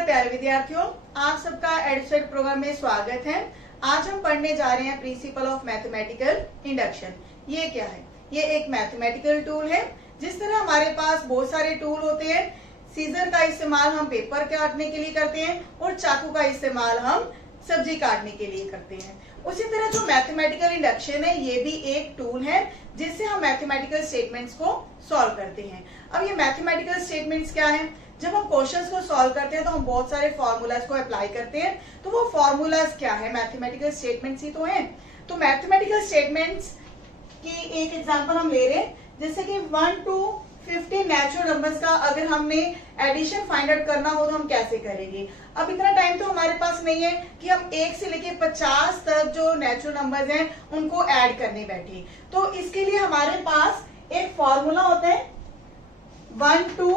नमस्कार प्यारे विद्यार्थियों, आप सबका एडसेट प्रोग्राम में स्वागत है। आज हम पढ़ने जा रहे हैं प्रिंसिपल ऑफ मैथमेटिकल इंडक्शन। ये क्या है? ये एक मैथमेटिकल टूल है। जिस तरह हमारे पास बहुत सारे टूल होते हैं, सीजर का इस्तेमाल हम पेपर काटने के लिए करते हैं और चाकू का इस्तेमाल हम सब्जी काटने के लिए करते हैं, उसी तरह जो मैथमेटिकल इंडक्शन है ये भी एक टूल है जिससे हम मैथमेटिकल स्टेटमेंट्स को सॉल्व करते हैं। अब ये मैथमेटिकल स्टेटमेंट्स क्या है? जब हम क्वेश्चंस को सॉल्व करते हैं तो हम बहुत सारे फॉर्मूलाज को अप्लाई करते हैं। तो वो फॉर्मूलाज क्या है? मैथमेटिकल स्टेटमेंट्स ही तो हैं। तो मैथमेटिकल स्टेटमेंट्स की एक एग्जांपल हम ले रहे हैं, जैसे कि 1 to 50 नेचुरल नंबर्स का अगर हमने एडिशन फाइंड आउट करना हो तो हम कैसे करेंगे। अब इतना टाइम तो हमारे पास नहीं है कि हम 1 से लेके 50 तक जो नेचुरल नंबर्स हैं उनको ऐड करने बैठे। तो इसके लिए हमारे पास एक फॉर्मूला होता है 1 to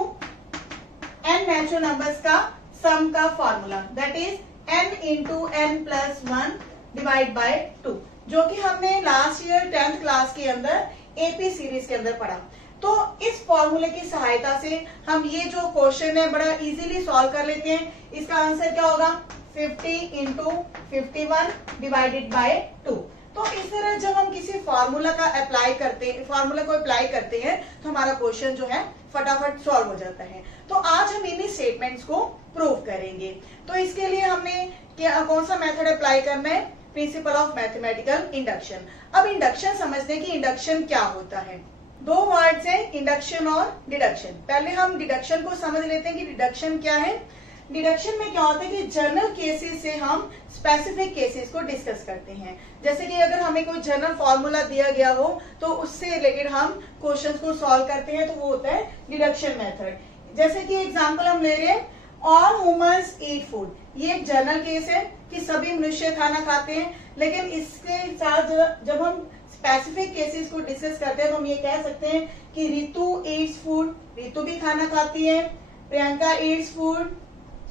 n नेचुरल नंबर्स का सम का formula, that is n into n plus 1 divide bye 2, जो कि हमने लास्ट ईयर 10th क्लास के अंदर एपी सीरीज के अंदर पढ़ा। तो इस फॉर्मूले की सहायता से हम ये जो क्वेश्चन है बड़ा इजीली सॉल्व कर लेते हैं। इसका आंसर क्या होगा? 50 into 51 डिवाइडेड बाय 2। तो इस तरह जब हम किसी फॉर्मूला को अप्लाई करते हैं तो हमारा क्वेश्चन जो है फटाफट सॉल्व हो जाता है। तो आज हम इन्हीं स्टेटमेंट्स को प्रूव करेंगे। तो इसके लिए हमने कौन सा मेथड अप्लाई करना है? Principle of mathematical induction. अब इंडक्शन समझने की इंडक्शन क्या होता है। दो वर्ड्स हैं, इंडक्शन और डिडक्शन। पहले हम डिडक्शन को समझ लेते हैं कि डिडक्शन क्या है। डिडक्शन में क्या होता है कि जनरल केसेस से हम स्पेसिफिक केसेस को डिस्कस करते हैं। जैसे कि अगर हमें कोई जनरल फॉर्मूला दिया गया हो तो उससे रिलेटेड हम क्वेश्चंस को सॉल्व करते हैं, तो वो होता है डिडक्शन मेथड। जैसे कि एग्जांपल हम ले रहे हैं, ऑल ह्यूमंस ईट फूड। ये एक जनरल केस है कि सभी मनुष्य खाना खाते हैं, लेकिन इसके साथ जब हम स्पेसिफिक केसेस को डिस्कस करते हैं तो हम ये कह सकते हैं कि रितु ईट्स फूड, रितु भी खाना खाती है, Priyanka Yeats food,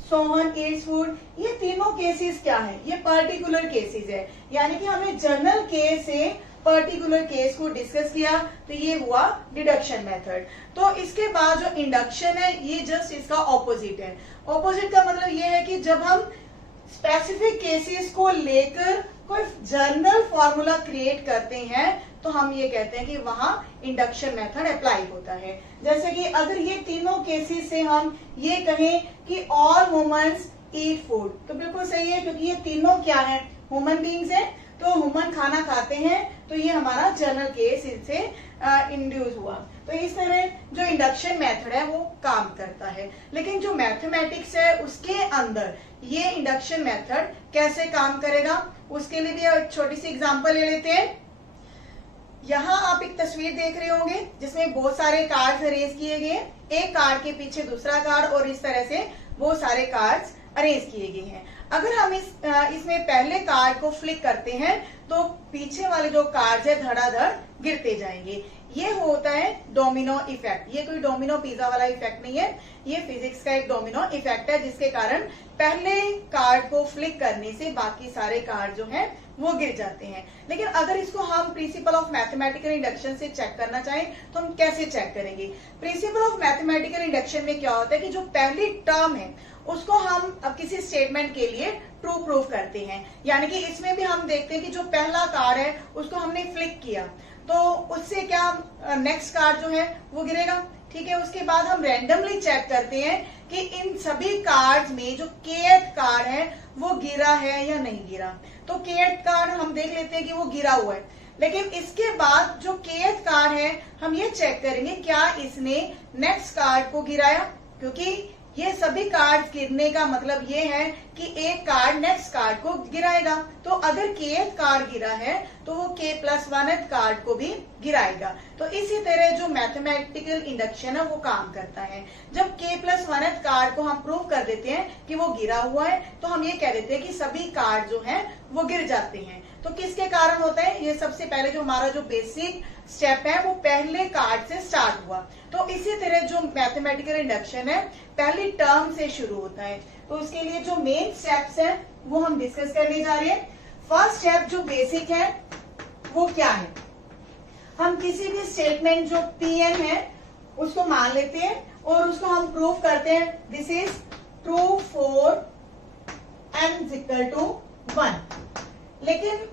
Sohan Yeats food. ये तीनों केसेस क्या है? ये पर्टिकुलर केसेस है, यानी कि हमने जनरल केस से पर्टिकुलर केस को डिस्कस किया, तो ये हुआ डिडक्शन मेथड। तो इसके बाद जो इंडक्शन है ये जस्ट इसका ऑपोजिट है। ऑपोजिट का मतलब ये है कि जब हम स्पेसिफिक केसेस को लेकर कोई जनरल फॉर्मूला क्रिएट करते हैं तो हम ये कहते हैं कि वहां इंडक्शन मेथड अप्लाई होता है। जैसे कि अगर ये तीनों केसेस से हम ये कहें कि ऑल ह्यूमंस ईट फूड, तो बिल्कुल सही है, क्योंकि ये तीनों क्या है? ह्यूमन बींग्स हैं, तो ह्यूमन खाना खाते हैं, तो ये हमारा जनरल केस इससे इंड्यूस हुआ। तो इस तरह जो इंडक्शन मेथड है वो काम करता है। लेकिन जो मैथमेटिक्स है उसके अंदर ये इंडक्शन मेथड कैसे काम करेगा, उसके लिए भी एक छोटी सी एग्जांपल ले लेते हैं। यहाँ आप एक तस्वीर देख रहे होंगे जिसमें बहुत सारे कार्ड्स अरेंज किए गए, एक कार्ड के पीछे दूसरा कार्ड, और इस तरह से बहुत सारे कार्ड्स अरेंज किए गए हैं। अगर हम इसमें पहले कार्ड को फ्लिक करते हैं तो पीछे वाले जो कार्ड्स है धड़ाधड़ गिरते जाएंगे। ये होता है डोमिनो इफेक्ट। ये कोई डोमिनो पिज्जा वाला इफेक्ट नहीं है, ये फिजिक्स का एक डोमिनो इफेक्ट है, जिसके कारण पहले कार्ड को फ्लिक करने से बाकी सारे कार्ड जो हैं वो गिर जाते हैं। लेकिन अगर इसको हम प्रिंसिपल ऑफ मैथमेटिकल इंडक्शन से चेक करना चाहें तो हम कैसे चेक करेंगे? प्रिंसिपल ऑफ मैथमेटिकल इंडक्शन में क्या होता है कि जो पहली टर्म है उसको हम अब किसी स्टेटमेंट के लिए ट्रू प्रूफ करते हैं। यानी कि इसमें भी हम देखते हैं कि जो पहला कार्ड है उसको हमने फ्लिक किया तो उससे क्या नेक्स्ट कार्ड जो है वो गिरेगा, ठीक है। उसके बाद हम रैंडमली चेक करते हैं कि इन सभी कार्ड्स में जो kth कार्ड है वो गिरा है या नहीं गिरा। तो kth कार्ड हम देख लेते हैं कि वो गिरा हुआ है, लेकिन इसके बाद जो kth कार्ड है हम ये चेक करेंगे क्या इसने नेक्स्ट कार्ड को गिराया, क्योंकि ये सभी कार्ड गिरने का मतलब ये है कि एक कार्ड नेक्स्ट कार्ड को गिराएगा। तो अगर kth कार्ड गिरा है तो वो k+1th कार्ड को भी गिराएगा। तो इसी तरह जो मैथमेटिकल इंडक्शन है वो काम करता है। जब k+1th कार्ड को हम प्रूव कर देते हैं कि वो गिरा हुआ है तो हम ये कह देते हैं कि सभी कार्ड जो हैं वो गिर जाते हैं। तो किसके कारण होता है? ये सबसे पहले जो हमारा जो बेसिक स्टेप है वो पहले कार्ड से स्टार्ट हुआ। तो इसी तरह जो मैथमेटिकल इंडक्शन है पहली टर्म से शुरू होता है। तो उसके लिए जो मेन स्टेप्स हैं वो हम डिस्कस करने जा रहे हैं। फर्स्ट स्टेप जो बेसिक है वो क्या है? हम किसी भी स्टेटमेंट जो Pn है उसको मान लेते हैं और उसको हम प्रूव करते हैं this is true for n is equal to 1। लेकिन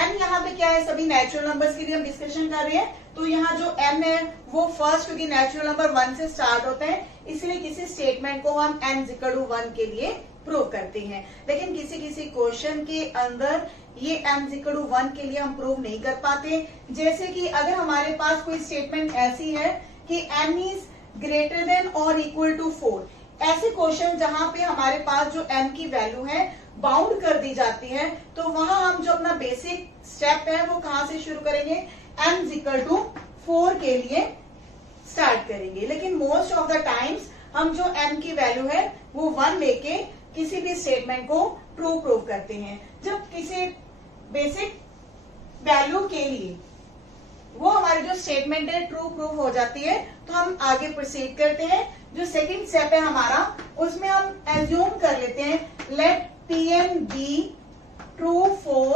n यहाँ पे क्या है, सभी नेचुरल नंबर्स के लिए हम डिस्कशन कर रहे हैं, तो यहाँ जो m है वो फर्स्ट, क्योंकि नेचुरल नंबर 1 से स्टार्ट होते हैं, इसलिए किसी स्टेटमेंट को हम n इज इक्वल टू 1 के लिए प्रूव करते हैं। लेकिन किसी किसी क्वेश्चन के अंदर ये n इज इक्वल टू 1 के लिए हम प्रूव नहीं कर पाते। जैसे कि अगर हमारे पास कोई स्टेटमेंट ऐसी है कि n इज ग्रेटर देन और इक्वल टू 4, ऐसे क्वेश्चन जहां पे हमारे पास जो n की वैल्यू है बाउंड कर दी जाती है, तो वहां हम जो अपना बेसिक स्टेप है वो कहां से शुरू करेंगे, n इज इक्वल टू 4 के लिए स्टार्ट करेंगे। लेकिन मोस्ट ऑफ द टाइम्स हम जो n की वैल्यू है वो 1 लेके किसी भी स्टेटमेंट को ट्रू प्रूव करते हैं। जब किसी बेसिक वैल्यू के लिए वो हमारी जो स्टेटमेंट है ट्रू प्रूव हो जाती है, तो हम आगे प्रोसीड करते हैं। जो सेकंड स्टेप है हमारा, उसमें हम एज्यूम कर लेते हैं let Pn be true for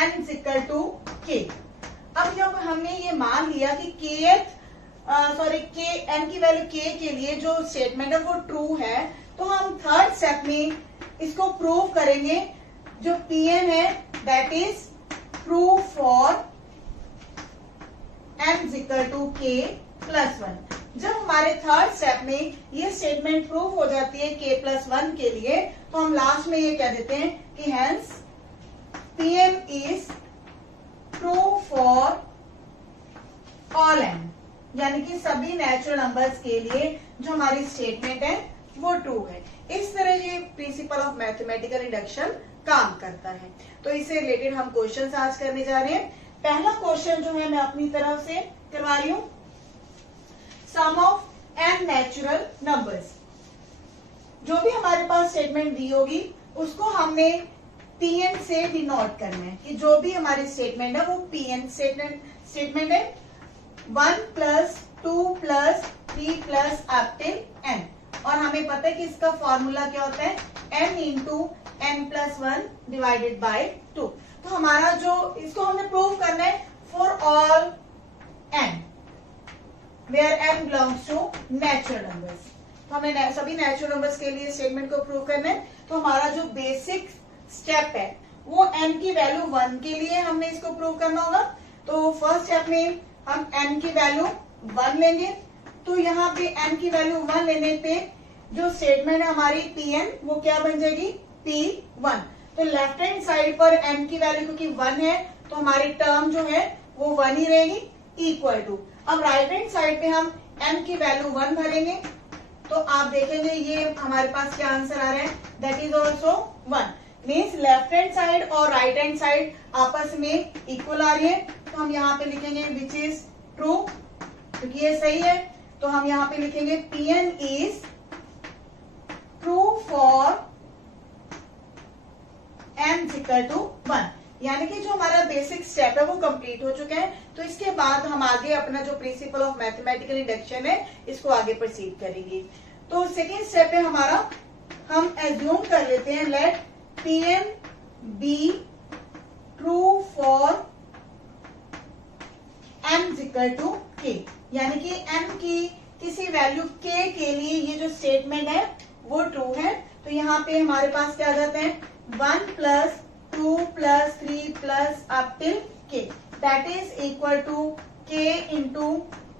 n is equal to k। अब जब हमने ये मान लिया कि n की वैल्यू k के लिए जो स्टेटमेंट है वो ट्रू है, तो हम थर्ड स्टेप में इसको प्रूव करेंगे। जो Pn है that is true for n is equal to k plus 1। जब हमारे थर्ड स्टेप में ये स्टेटमेंट प्रूव हो जाती है k प्लस 1 के लिए, तो हम लास्ट में ये कह देते हैं कि hence Pn is true for all n, यानी कि सभी नेचुरल नंबर्स के लिए जो हमारी स्टेटमेंट है वो ट्रू है। इस तरह ये प्रिंसिपल ऑफ मैथमेटिकल इंडक्शन काम करता है। तो इससे रिलेटेड हम क्वेश्चन आज करने जा रहे हैं। पहला क्वेश्चन जो है मैं अपनी तरफ से करवा रही हूं, सम ऑफ n नेचुरल नंबर्स। जो भी हमारे पास स्टेटमेंट दी होगी उसको हमने Pn से डिनोट करना है कि जो भी हमारी स्टेटमेंट है वो Pn स्टेटमेंट है 1 plus 2 plus 3 plus up till n। और हमें पता है कि इसका फॉर्मूला क्या होता है, n into n plus 1 divided by 2। तो हमारा जो इसको हमने प्रूव करना है for all n where n belongs to natural numbers. तो हमें सभी नेचुरल नंबर्स के लिए स्टेटमेंट को प्रूव करना है। तो हमारा जो बेसिक स्टेप है वो n की वैल्यू 1 के लिए हमने इसको प्रूव करना होगा। तो फर्स्ट स्टेप में हम n की वैल्यू 1 लेंगे। तो यहाँ पे n की वैल्यू 1 लेने पे जो स्टेटमेंट है हमारी Pn वो क्या बन जाएगी, P1। तो लेफ्ट हैंड साइड पर n की वैल्यू क्योंकि 1 है तो हमारी टर्म जो है वो 1 ही रहेगी, इक्वल टू। अब राइट हैंड साइड पे हम n की वैल्यू 1 भरेंगे, तो आप देखेंगे ये हमारे पास क्या आंसर आ रहा है, that is also 1। Means left hand side और राइट हैंड साइड आपस में इक्वल आ रही है। तो हम यहाँ पे लिखेंगे विच इज ट्रू, क्योंकि ये सही है। तो हम यहाँ पे लिखेंगे Pn is true for n equal to 1, यानी कि जो हमारा बेसिक स्टेप है वो कंप्लीट हो चुका है। तो इसके बाद हम आगे अपना जो प्रिंसिपल ऑफ मैथमेटिकल इंडक्शन है इसको आगे प्रोसीड करेंगे। तो सेकेंड स्टेप है हमारा, हम एज्यूम कर लेते हैं let Pn be true for n equal to k, यानी कि n की किसी वैल्यू k के लिए ये जो स्टेटमेंट है वो ट्रू है। तो यहाँ पे हमारे पास क्या आ जाते हैं 1 plus 2 plus 3 plus up till k, that is equal to k into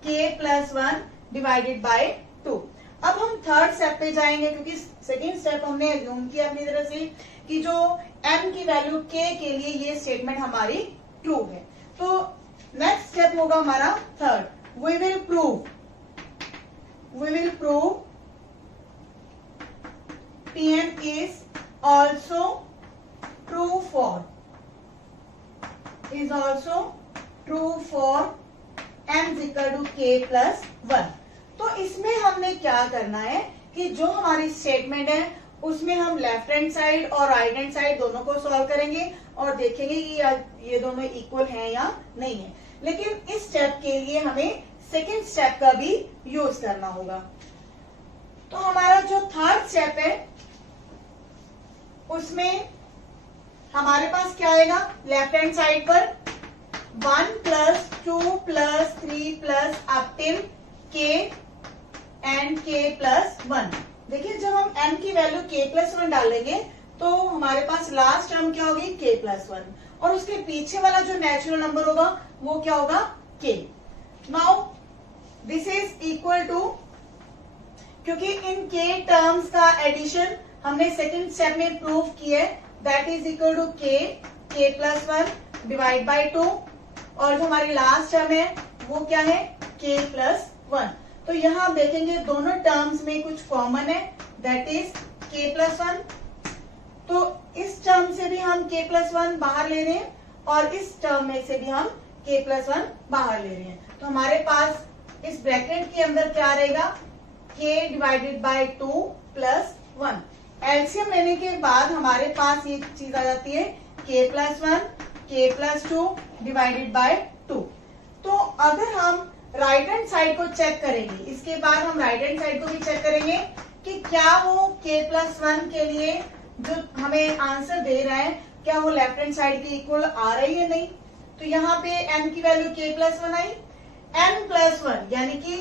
k plus 1 divided by 2। अब हम थर्ड स्टेप पे जाएंगे, क्योंकि सेकेंड स्टेप हमने एज्यूम किया अपनी तरह से कि जो n की वैल्यू k के लिए ये स्टेटमेंट हमारी ट्रू है। तो नेक्स्ट स्टेप होगा हमारा third, we will prove Pn is also true for n equal to k plus 1। तो इसमें हमने क्या करना है कि जो हमारी स्टेटमेंट है उसमें हम लेफ्ट हैंड साइड और राइट हैंड साइड दोनों को सॉल्व करेंगे और देखेंगे कि ये दोनों इक्वल हैं या नहीं है। लेकिन इस स्टेप के लिए हमें सेकेंड स्टेप का भी यूज करना होगा। तो हमारा जो थर्ड स्टेप है उसमें हमारे पास क्या आएगा, लेफ्ट हैंड साइड पर 1 plus 2 plus 3 plus up till k and k plus 1। देखिए जब हम n की वैल्यू k प्लस 1 डालेंगे तो हमारे पास लास्ट टर्म क्या होगी k प्लस 1 और उसके पीछे वाला जो नेचुरल नंबर होगा वो क्या होगा k। Now this is equal to, क्योंकि इन k टर्म्स का एडिशन हमने सेकंड स्टेप में प्रूव किया है, that is equal to k plus 1 divide by 2 और जो हमारी लास्ट टर्म है वो क्या है k प्लस 1। तो यहाँ आप देखेंगे दोनों टर्म्स में कुछ कॉमन है, दैट इज k प्लस 1। तो इस टर्म से भी हम k प्लस 1 बाहर ले रहे हैं और इस टर्म में से भी हम k प्लस 1 बाहर ले रहे हैं। तो हमारे पास इस ब्रैकेट के अंदर क्या रहेगा k divided by 2 plus 1। LCM लेने के बाद हमारे पास ये चीज आ जाती है k plus 1 k plus 2 divided by 2। तो अगर हम राइट हैंड साइड को चेक करेंगे, इसके बाद हम राइट हैंड साइड को भी चेक करेंगे कि क्या वो k प्लस 1 के लिए जो हमें आंसर दे रहा है क्या वो लेफ्ट हैंड साइड के इक्वल आ रही है नहीं। तो यहाँ पे n की वैल्यू k प्लस 1 आई, n प्लस 1 यानी कि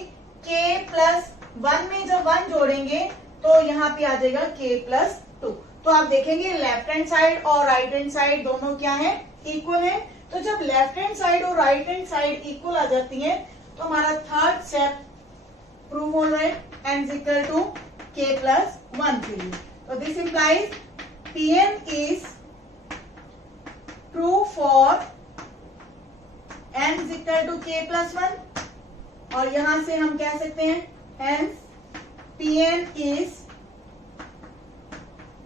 k प्लस 1 में जब 1 जोड़ेंगे तो यहाँ पे आ जाएगा k प्लस 2। तो आप देखेंगे लेफ्ट हैंड साइड और राइट हैंड साइड दोनों क्या है इक्वल है। तो जब लेफ्ट हैंड साइड और राइट हैंड साइड इक्वल आ जाती है तो हमारा थर्ड स्टेप प्रूव हो रहा है n is equal to k plus 1 के लिए। तो this implies Pn is true for n is equal to k plus 1 और यहां से हम कह सकते हैं hence Pn is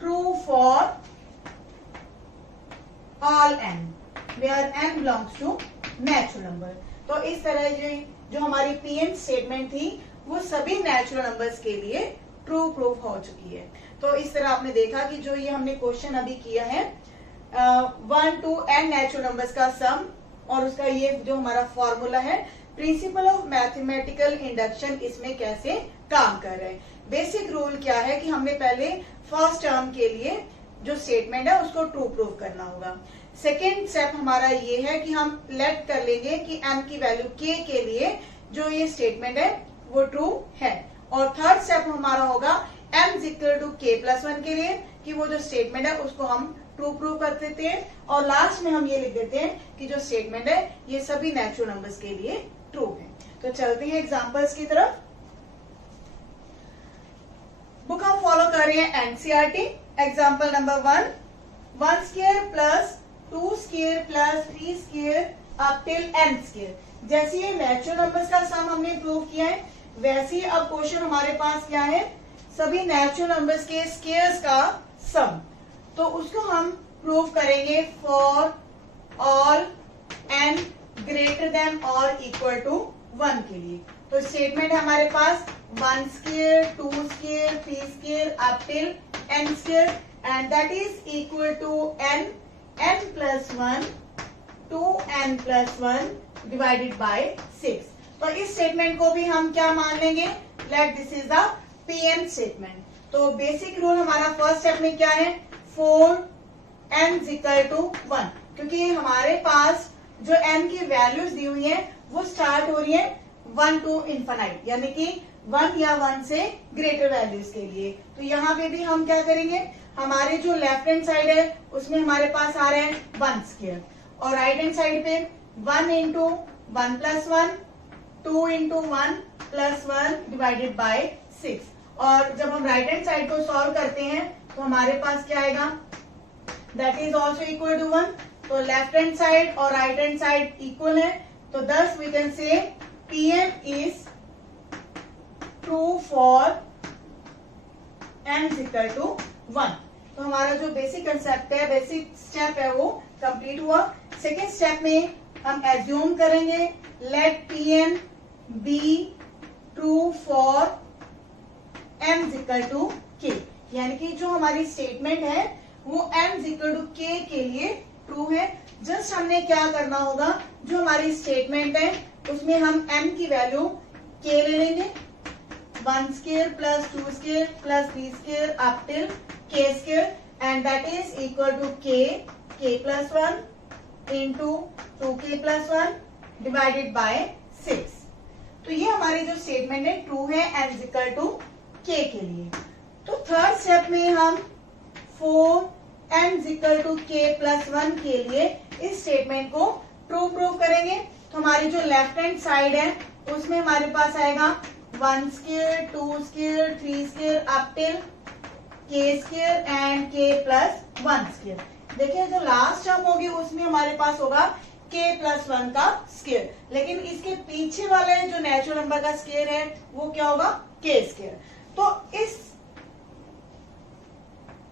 true for all n where n belongs to natural number। तो इस तरह जो हमारी Pn स्टेटमेंट थी वो सभी नेचुरल नंबर्स के लिए ट्रू प्रूफ हो चुकी है। तो इस तरह आपने देखा कि जो ये हमने क्वेश्चन अभी किया है 1 to n नेचुरल नंबर्स का सम और उसका ये जो हमारा फॉर्मूला है प्रिंसिपल ऑफ मैथमेटिकल इंडक्शन इसमें कैसे काम कर रहे हैं। बेसिक रूल क्या है कि हमने पहले फर्स्ट टर्म के लिए जो स्टेटमेंट है उसको ट्रू प्रूव करना होगा। सेकेंड स्टेप हमारा ये है कि हम लेट कर लेंगे कि m की वैल्यू k के लिए जो ये स्टेटमेंट है वो ट्रू है और थर्ड स्टेप हमारा होगा m is equal to k plus 1 के लिए कि वो जो स्टेटमेंट है उसको हम ट्रू प्रूव कर देते हैं और लास्ट में हम ये लिख देते हैं कि जो स्टेटमेंट है ये सभी नेचुरल नंबर्स के लिए ट्रू है। तो चलते हैं एग्जांपल्स की तरफ। बुक हम फॉलो कर रहे हैं NCERT. Example number 1 square plus 2 square plus 3 square up till n square. जैसे ये नेचुरल नंबर्स का सम हमने प्रूव किया है वैसे ही अब क्वेश्चन हमारे पास क्या है सभी नेचुरल नंबर्स के स्क्वायर्स का सम। तो उसको हम प्रूव करेंगे for all n greater than और इक्वल टू 1 के लिए। तो स्टेटमेंट है हमारे पास 1 square 2 square 3 square up till n square and that is equal to n plus 1 2n plus 1 divided by 6। तो इस स्टेटमेंट को भी हम क्या मान लेंगे let this is the Pn statement. तो बेसिक रूल हमारा फर्स्ट स्टेप में क्या है 4n इज इक्वल टू 1 क्योंकि हमारे पास जो n की वैल्यूज दी हुई है वो स्टार्ट हो रही है 1 टू इन्फिनाइट यानी कि 1 या 1 से ग्रेटर वैल्यूज के लिए। तो यहाँ पे भी हम क्या करेंगे हमारे जो लेफ्ट हैंड साइड है उसमें हमारे पास आ रहे हैं 1 स्क्वायर और राइट हैंड साइड पे 1 into 1 plus 1 2 into 1 plus 1 divided by 6। और जब हम राइट हैंड साइड को सॉल्व करते हैं तो हमारे पास क्या आएगा that is also equal to 1। तो लेफ्ट हैंड साइड और राइट हैंड साइड इक्वल है तो thus we can say Pn is true for n is equal to 1। तो हमारा जो बेसिक कंसेप्ट है बेसिक स्टेप है वो कंप्लीट हुआ। सेकेंड स्टेप में हम एज्यूम करेंगे late Pn be true for n is equal to k यानी कि जो हमारी स्टेटमेंट है वो n is equal to k के लिए ट्रू है। जस्ट हमने क्या करना होगा जो हमारी स्टेटमेंट है उसमें हम m की वैल्यू k ले लेंगे 1 square plus 2 square plus 3 square up till k square and that is equal to k plus 1 into 2k plus 1 divided by 6। तो ये हमारी जो स्टेटमेंट है ट्रू है n is equal to k के लिए। तो थर्ड स्टेप में हम 4n = k + 1 के लिए इस स्टेटमेंट को प्रूव करेंगे। तो हमारी जो लेफ्ट हैंड साइड है उसमें हमारे पास आएगा 1² 2² 3² up till k² and k + 1²। देखिए जो लास्ट टर्म होगी उसमें हमारे पास होगा k + 1 का स्क्वायर, लेकिन इसके पीछे वाले जो नेचुरल नंबर का स्क्वायर है वो क्या होगा k²। तो इस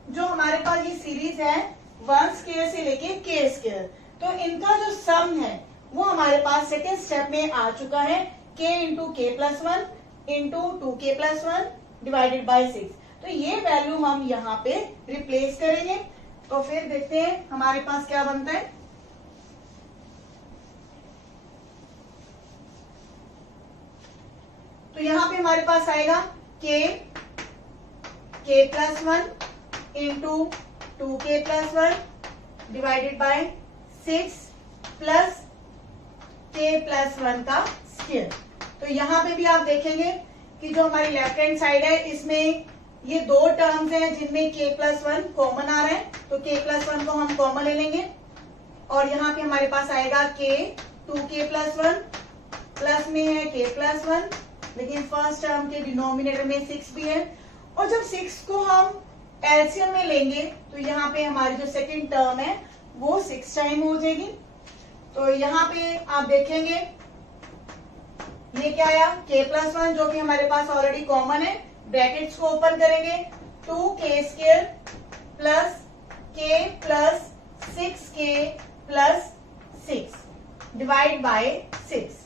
जो हमारे पास ये सीरीज है 1² से लेके k², तो इनका जो सम है वो हमारे पास सेकेंड स्टेप में आ चुका है k × k + 1 × 2k + 1 / 6। तो ये वैल्यू हम यहाँ पे रिप्लेस करेंगे। तो फिर देखते हैं हमारे पास क्या बनता है। तो यहाँ पे हमारे पास आएगा k + 1 × 2k + 1 / 6 प्लस k + 1 का स्क्वायर। तो यहाँ पे भी आप देखेंगे कि जो हमारी लेफ्ट हैंड साइड है इसमें ये दो टर्म्स हैं जिनमें k + 1 कॉमन आ रहा है, तो k + 1 को हम कॉमन ले लेंगे और यहाँ पे हमारे पास आएगा k 2k + 1 प्लस में है k + 1, लेकिन फर्स्ट टर्म के डिनोमिनेटर में 6 भी है और जब 6 को हम एलसीएम में लेंगे तो यहाँ पे हमारी जो सेकंड टर्म है वो 6 टाइम हो जाएगी। तो यहाँ पे आप देखेंगे ये क्या आया k + 1 जो कि हमारे पास ऑलरेडी कॉमन है, ब्रैकेट्स को ओपन करेंगे 2k² plus k plus 6k plus 6 / 6।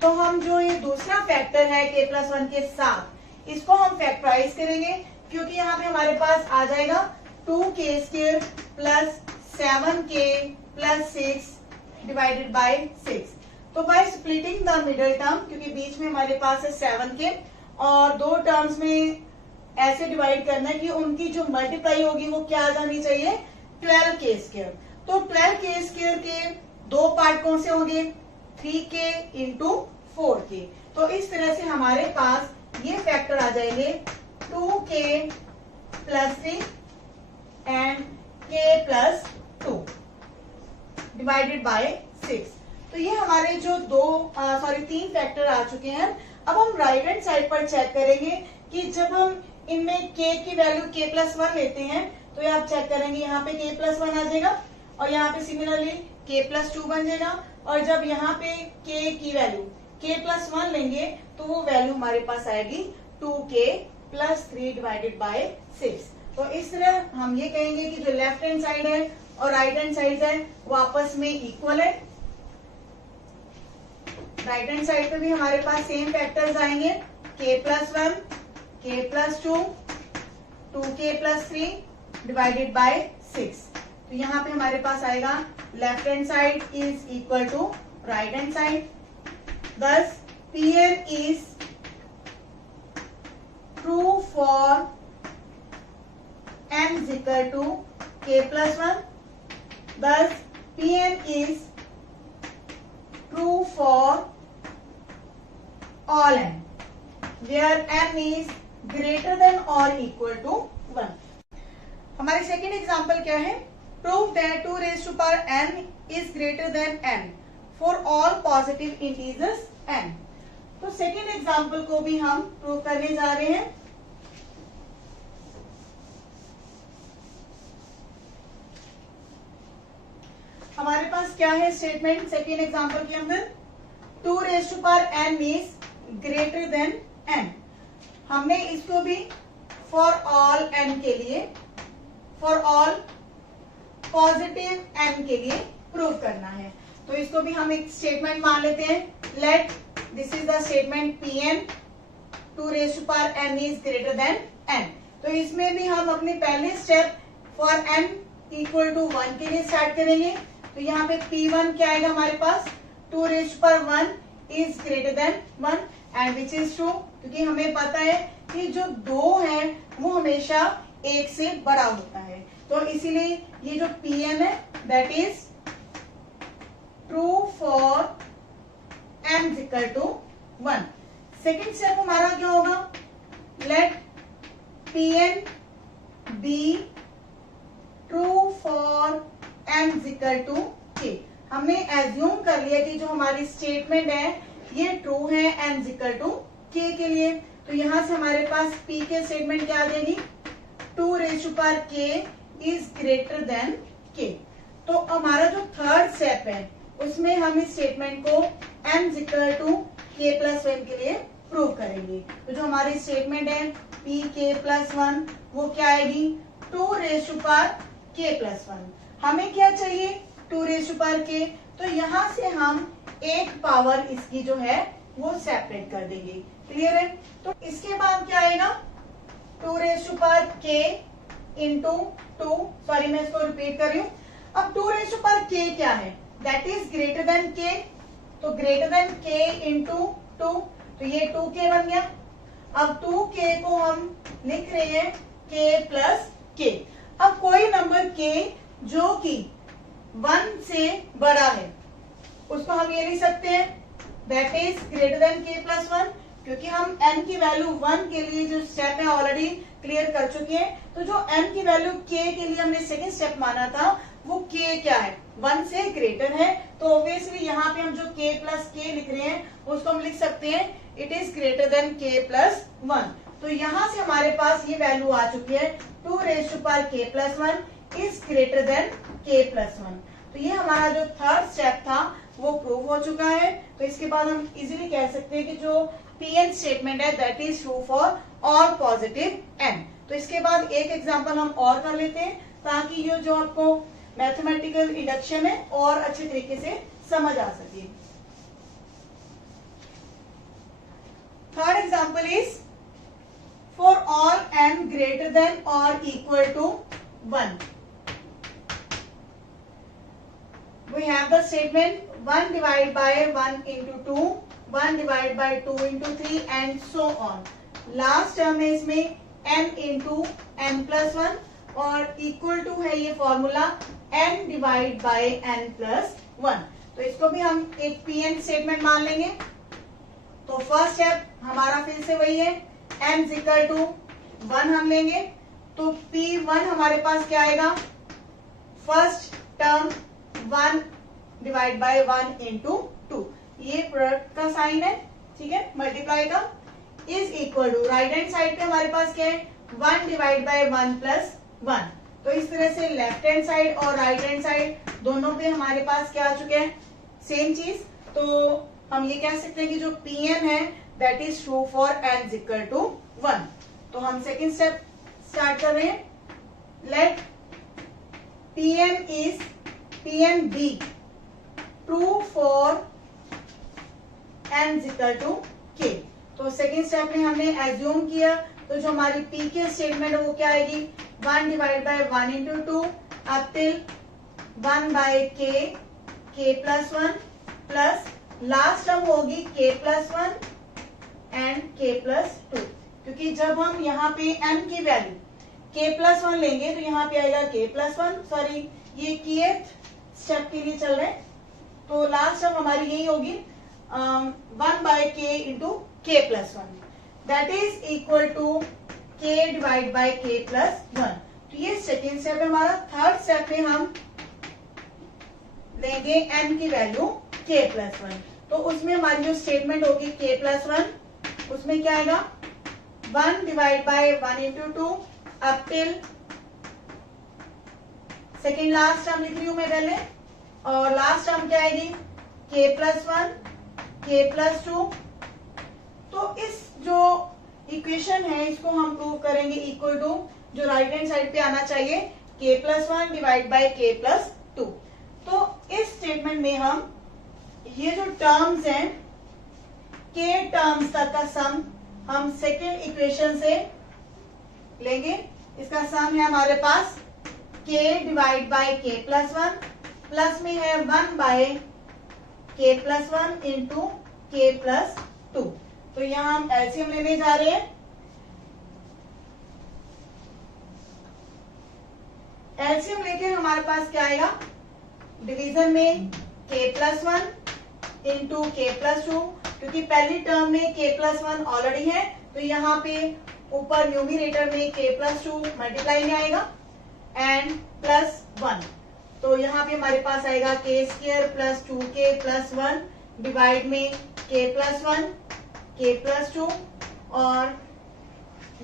तो हम जो ये दूसरा फैक्टर है k + 1 के साथ इसको हम फैक्टराइज करेंगे, क्योंकि यहाँ पे हमारे पास आ जाएगा 2k² प्लस 7k प्लस 6 / 6। तो by splitting the middle term, क्योंकि बीच में हमारे पास है 7k और दो टर्म्स में ऐसे डिवाइड करना है कि उनकी जो मल्टीप्लाई होगी वो क्या आ जानी चाहिए 12k²। तो 12k² के दो पार्ट कौन से होंगे 3k × 4k। तो इस तरह से हमारे पास ये फैक्टर आ जाएंगे 2k + 3 एंड k + 2 / 6। तो ये हमारे जो तीन फैक्टर आ चुके हैं। अब हम राइट हैंड साइड पर चेक करेंगे कि जब हम इनमें k की वैल्यू k + 1 लेते हैं तो ये आप चेक करेंगे यहाँ पे k + 1 आ जाएगा और यहाँ पे सिमिलरली k + 2 बन जाएगा, और जब यहाँ पे k की वैल्यू k + 1 लेंगे तो वो वैल्यू हमारे पास आएगी 2k + 3 / 6। तो इस तरह हम ये कहेंगे कि जो लेफ्ट हैंड साइड है और राइट हैंड साइड है वो आपस में इक्वल है। राइट हैंड साइड पे भी हमारे पास सेम फैक्टर्स आएंगे k + 1 k + 2 2k + 3 / 6। तो यहाँ पे हमारे पास आएगा left hand side is equal to right hand side, thus Pn is true for n is equal to k + 1, thus Pn is true for all n where n is greater than or equal to 1। हमारे second example क्या है, prove that 2n is greater than n for all positive integers n। तो second example को भी हम prove करने जा रहे हैं। हमारे पास क्या है स्टेटमेंट सेकेंड एग्जाम्पल के अंदर 2n is greater than n। हमने इसको भी फॉर ऑल n के लिए, फॉर ऑल पॉजिटिव n के लिए प्रूव करना है। तो इसको भी हम एक स्टेटमेंट मान लेते हैं, let this is the statement Pn 2n is greater than n। तो इसमें भी हम अपने पहले स्टेप फॉर n = 1 के लिए स्टार्ट करेंगे। तो यहाँ पे P1 क्या आएगा हमारे पास 2n is greater than 1 and which is true, क्योंकि हमें पता है कि जो 2 है वो हमेशा 1 से बड़ा होता है। तो इसीलिए ये जो Pn है that is true for n = 1। Second step हमारा क्या होगा, let Pn be true for n equal to k। हमने एज्यूम कर लिया कि जो हमारी स्टेटमेंट है ये ट्रू है n इक्वल टू k के लिए। तो यहां से हमारे पास p के स्टेटमेंट क्या आ जाएगी, 2k is greater than k। तो हमारा जो थर्ड स्टेप है उसमें हम इस स्टेटमेंट को n equal to k plus 1 के लिए प्रूव करेंगे। तो जो हमारी स्टेटमेंट है p k प्लस 1 वो क्या आएगी, 2k प्लस 1। हमें क्या चाहिए, 2k। तो यहां से हम एक पावर इसकी जो है वो सेपरेट कर देंगे। क्लियर है। तो इसके बाद क्या आएगा, 2k इंटू 2, सॉरी मैं इसको रिपीट कर रही हूं। अब 2k क्या है, that is greater than k। तो ग्रेटर देन k इंटू 2, तो ये 2k बन गया। अब 2k को हम लिख रहे हैं k प्लस k। अब कोई नंबर k जो कि 1 से बड़ा है उसको हम ये लिख सकते हैं that is greater than k plus 1, क्योंकि हम n की वैल्यू 1 के लिए जो स्टेप है ऑलरेडी क्लियर कर चुके हैं। तो जो n की वैल्यू k के लिए हमने सेकंड स्टेप माना था वो k क्या है, 1 से ग्रेटर है। तो ऑब्वियसली यहाँ पे हम जो k प्लस k लिख रहे हैं उसको हम लिख सकते हैं it is greater than k plus 1। तो यहाँ से हमारे पास ये वैल्यू आ चुकी है 2k plus 1 is greater than k plus 1। तो ये हमारा जो थर्ड स्टेप था वो प्रूव हो चुका है। तो इसके बाद हम इजीली कह सकते हैं कि जो Pn स्टेटमेंट है that is true for all positive n। तो इसके बाद एक एग्जांपल हम और कर लेते हैं ताकि ये जो आपको मैथमेटिकल इंडक्शन है और अच्छे तरीके से समझ आ सके। Third example is for all n greater than और equal to 1 we have the statement 1 divided by 1 into 2, 1 divided by 2 into 3 and so on। Last term है इसमें n into n plus 1 और इक्वल टू है ये formula n divide by n plus 1। तो इसको भी हम एक Pn स्टेटमेंट मान लेंगे। तो फर्स्ट स्टेप हमारा फिर से वही है, n इक्वल टू 1 हम लेंगे। तो P1 हमारे पास क्या आएगा, first term 1 divide by 1 into 2, ये प्रोडक्ट का साइन है, ठीक है, मल्टीप्लाई का, is equal to right hand side पे हमारे पास क्या है 1 डिवाइड बाय 1 प्लस 1। तो इस तरह से लेफ्ट हैंड साइड और राइट हैंड साइड दोनों पे हमारे पास क्या आ चुके हैं, सेम चीज। तो हम ये कह सकते हैं कि जो Pn है that is true for n equal to 1। तो हम सेकेंड स्टेप स्टार्ट कर रहे हैं, let Pn be true for n equal to k। तो सेकेंड स्टेप में हमने एज्यूम किया, तो जो हमारी p के स्टेटमेंट है वो क्या आएगी 1 divide by 1 into 2 up till 1 by k plus 1 plus last term होगी k plus 1 and k plus 2। क्योंकि जब हम यहाँ पे n की वैल्यू k प्लस 1 लेंगे तो यहाँ पे आएगा k प्लस 1, सॉरी ये kth स्टेप के लिए चल रहे हैं। तो लास्ट टर्म हमारी यही होगी 1 by k into k plus 1 that is equal to k divide by k plus 1। तो ये सेकेंड स्टेप है हमारा। थर्ड स्टेप में हम लेंगे n की वैल्यू k प्लस 1। तो उसमें हमारी जो स्टेटमेंट होगी k प्लस 1, उसमें क्या आएगा 1 divide by 1 into 2 up till second last term लिख रही हूं मैं पहले, और लास्ट टर्म क्या आएगी k प्लस 1 k प्लस 2। तो इस जो इक्वेशन है इसको हम प्रूव करेंगे इक्वल टू जो राइट हैंड साइड पे आना चाहिए k plus 1 divide by k plus 2। तो इस स्टेटमेंट में हम ये जो टर्म्स हैं k टर्म्स तक का सम हम सेकेंड इक्वेशन से लेंगे। इसका सम है हमारे पास k divide by k plus 1 plus में है 1 by k plus 1 into k plus 2। तो यहाँ हम एलसीएम लेने जा रहे हैं। एलसीएम लेके हमारे पास क्या आएगा, डिवीजन में k plus 1 into k plus 2, क्योंकि पहली टर्म में k+1 ऑलरेडी है, तो यहाँ पे ऊपर न्यूमिनेटर में k+2 मल्टीप्लाई में आएगा एंड +1, तो यहाँ पे हमारे पास आएगा k² + 2k + 1 डिवाइड में k+1 k+2, और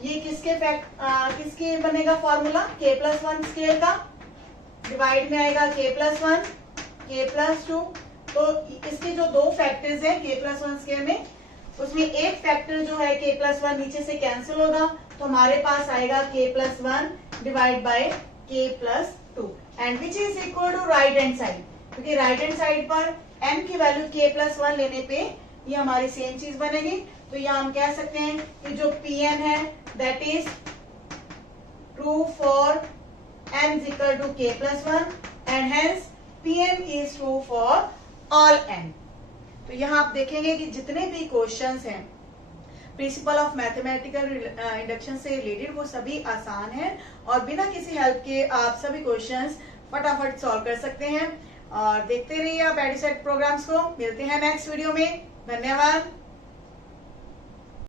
ये किसके बनेगा फॉर्मूला, k+1 स्क्वायर का, डिवाइड में आएगा k+1 k+2। तो इसके जो दो फैक्टर्स हैं k+1 स्क्वायर में, उसमें एक फैक्टर जो है k+1 नीचे से कैंसिल होगा, तो हमारे पास आएगा k+1 divide by k+2 and which is equal to right hand side, क्योंकि राइट हैंड साइड पर m की वैल्यू k+1 लेने पे ये हमारी सेम चीज बनेगी। तो यहाँ हम कह सकते हैं कि जो Pn है that is true for m is equal to k+1 and hence Pn is true for all n। तो यहाँ आप देखेंगे कि जितने भी क्वेश्चंस हैं प्रिंसिपल ऑफ मैथमेटिकल इंडक्शन से रिलेटेड वो सभी आसान हैं और बिना किसी हेल्प के आप सभी क्वेश्चंस फटाफट सॉल्व कर सकते हैं। और देखते रहिए आप एडिसेट प्रोग्राम्स को। मिलते हैं नेक्स्ट वीडियो में। धन्यवाद।